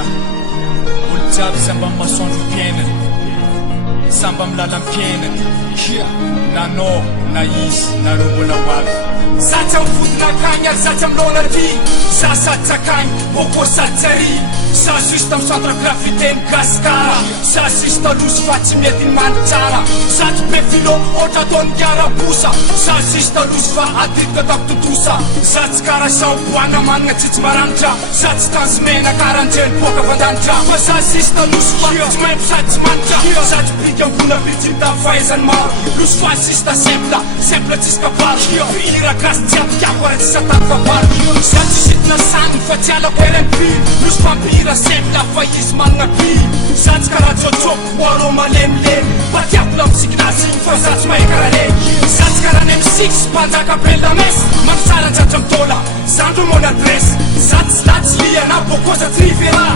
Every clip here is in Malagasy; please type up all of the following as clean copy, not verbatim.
olo jiaby samba amin'ny masoandro mpiainany samba amin'ny lalam-piainany nanao na izy nareo mbola ho avy satsa mifotona akagny ary satsa milona ty za satsa akagny boko satsa ry za sisy tamy centre grafiteny gaskara za sisy talosy fa tsy mety ny many tsara za tsy be filo ohatra ataony kiarabosa za sisy talosy fa adidika tako totosa za tsy kara sao boana manana tsitsy maranitra za tsy tanzomena karanjeny boka vandanitra fa za sisy talosy fa tsy maimpo sady tsy manitra za tsy bika ambona bitsiny tamy fahaizany maro losy fa sisy ta simple tsisy kabaro hira gasy tsy apikako ara tsisy atany fabaro za tsy sitina saniny fa tsy alako RMP losy fampihira simple fa izy manana pi za tsy karaha tsôtsôko boaro malemilemy batiako la misikinazy fa za tsy mahay karaha reny za tsy karaha ny M6 mpanjaka bela mes mamitsara njatra mitola zandro mon adresse za tsy latsy liana bokoza tsy rivera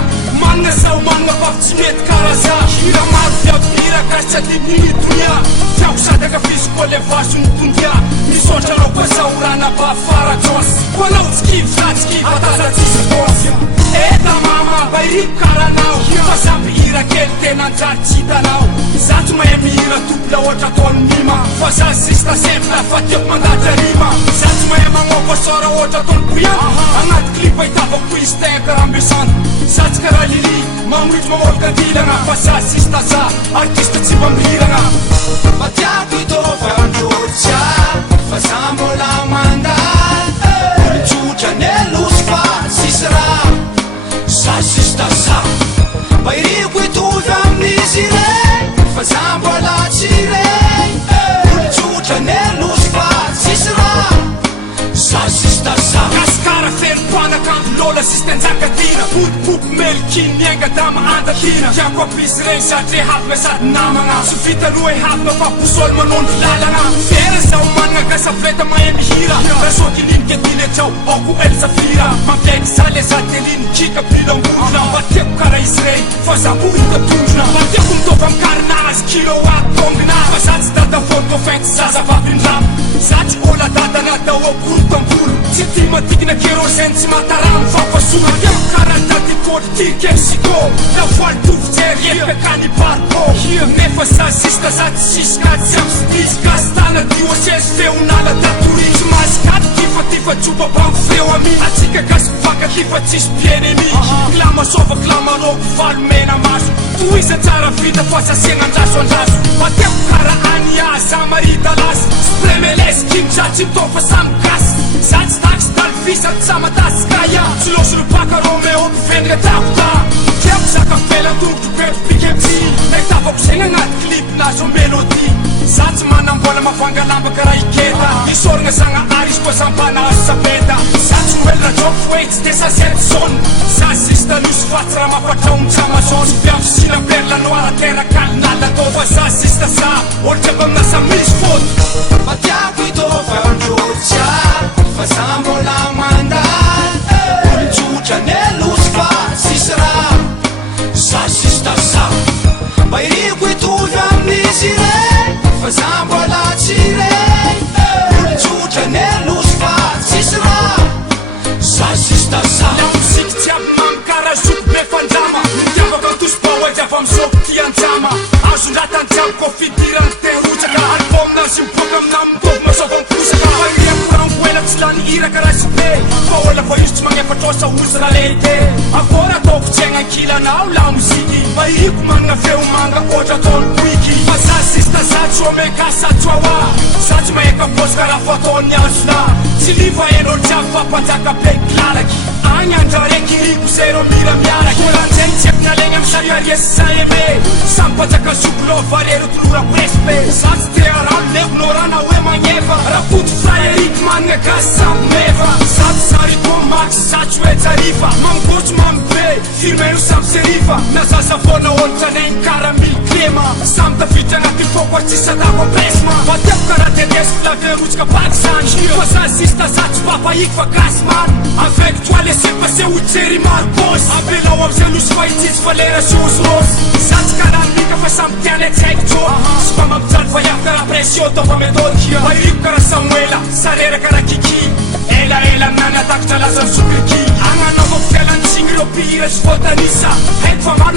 manana zao manana fafy tsy mety karaha za hira maro fiavihira gasy tsy adidiny tonia tiako sadaka fiziko le vaso ny tondia misotra anao koa zaorana bafara josy koanao tsy kivy za tsy kivy ataza tsisy bosy eta mama bairiko karanao fa samby hira kely tena anjary tsy hitanao za tsy mahay mihira topla ohatra ataony mima fa za sisy ta sempla fa tiako mandatra rima za tsy mahay mamoaka sora ohatra ataony bouillant agnaty clip ahitavako izy tegna rambesante za tsy karaha lili mamrito mamolaka dilagna fa za sisy ta za artiste tsy mba mihiragna fa tiako hitova androtsya fa za mbola mandal olotsotra ny losy fa sisy raha za sisy ta za bairiko hitovy amin'izy rey fa za mbola tsy rey olotsotra ny losy fa sisy raha za sisy ta za gaskara ferim-poanakandro lola sisy tenjakatina potipoty melikiny miainga dama andatina tiako apisy regny satria hafina sady namagna sy vitaloha hafina fa posôly manondro lalagna fera zao managna gasafleta mahay mihira rasokininy ketiny atrao ako elsafira mampiaiky za le za teliny kika bilangorona mba tiako karaha izy rey fa za mbo hita tondrona mba tiako mitovy amy karinazy kiloat tongina fa za tsy data foto fainty zaza vavin-dramo za tsy ôla data natao abolo tambolo tsy ty matikina keroseny tsy matarano fampasona tiako karaha daty kôly tirike psyko la voaly tovotsery epekany barko nefa za sista za tsy sisy kady tsy amy sydisy gasy tana diosesy feonala datori tsy masikady kifa tifa tsoba banko feo ami atsika gasy mivaka kifa tsisy bienemi klama sova klama roko valo mena maso toiza tsara vita fa sasiagna andraso andraso fa tiako karaha ania za marita lasy spremelesy kiny za tsy mitao fa samy gasy za tsy taksy daly fisany samatasikaya tsy losy lopaka romeo mpivendraka takoka tiako zaka fela tongotro petro pikemty nahitavako zegny agnaty clip nazo mélodi za tsy manambola mavanga lamba karaha iketa isoragna zagna ary izy koa zampana azo sabeta za tsy noelona joko hoe tsy de sasety zone za sisy talosy fa tsy raha mampatraony tsamazone fiamfisina perla noir terra kalinala tô fa za sisy ta za olo jiaby aminasa misy foto fa tiako hitova androtsya fa za mbola mandal olotsotra ny losy fa sisy raha za sisy ta za bairiko hitovy amin'izy rey fa za mbola tsy rey olotsotra ny losy fa sisy raha za sisy ta za la musique jiaby mamy karaha zoky be fandrama mitiavaka tosy bahoajy avy amizoko ty anjama azondratany jiaby koa fidirany terotsaka albomnazy miboaka amina mitoby mazova miposaka fariako rangoela tsy lany hira karaha sy be fa ola fa izy tsy magnefatrosa ozy raha lehibe akôry ataoko tsy agna ankilanao la moziky bairiko managna feo manga ohatra ataony boiky fa za sisy ta za tsy omeka sa tsy oa za tsy maheka bosy karaha fa ataony azona tsy liva enolo jiaby fa mpanjaka be klalaky agny andra raiky riko zero mira miaraky olanjegny tsy eky nalegny amy sariariesy za eme samy mpanjaka zokolo varero tolorako respect za tsy te arano levonao rana hoe magnefa raha foto frayeriky managna gasy samby meva za tsy sariko max za tsy hoe jarifa mangotsy mamy be firmeno samby serifa na zazavona ohatra negny karaha mily klema samy tafidry agnaty foko tsy sadako ampresma fa tiako karaha tetesy flaverotsika paky zany fa za sisy ta za tsy papahiky fa gasy mano avec toi laissez passer ou tsery maro bosy ampelao amizay losy fa itsitsy fa lera sosirosy za tsy karaha mika fa samby tiane tsy haiko tso sy mba mampijaly fa iavy karaha pression tova méthode bairiko karaha samuela sarera karaha kiki elaela aminany atakitra lazany sokriki agnanaovako fialantsiny ireo pihira sy voatanisa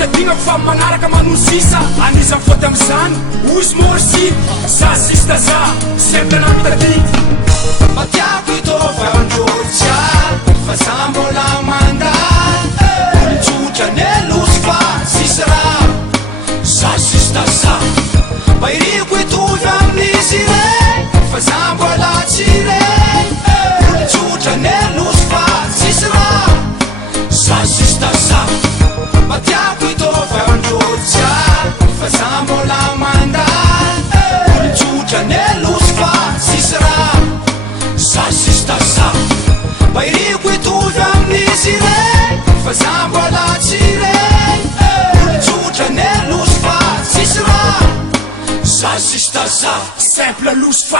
digna fa manaraka manosisa anisany foty am'izany ozy morsy za sista za semble anapitaty matiako itovaandrotsya fa za mbola mandany olotsotra nelosy fa sisy raha za sista za bairiko itovy amin'izy rey fa za mbola tsy rey olotsotra nelosy fa sisy raha za sista za matiako itovaandrotsya fa za mbola mandany olotsotra nelosy fa sisy raha za sista za bairiko itovy amin'izy rey fa za mbola tsy rey olotsotra nelosy fa sisy raha za sista za simple losy fa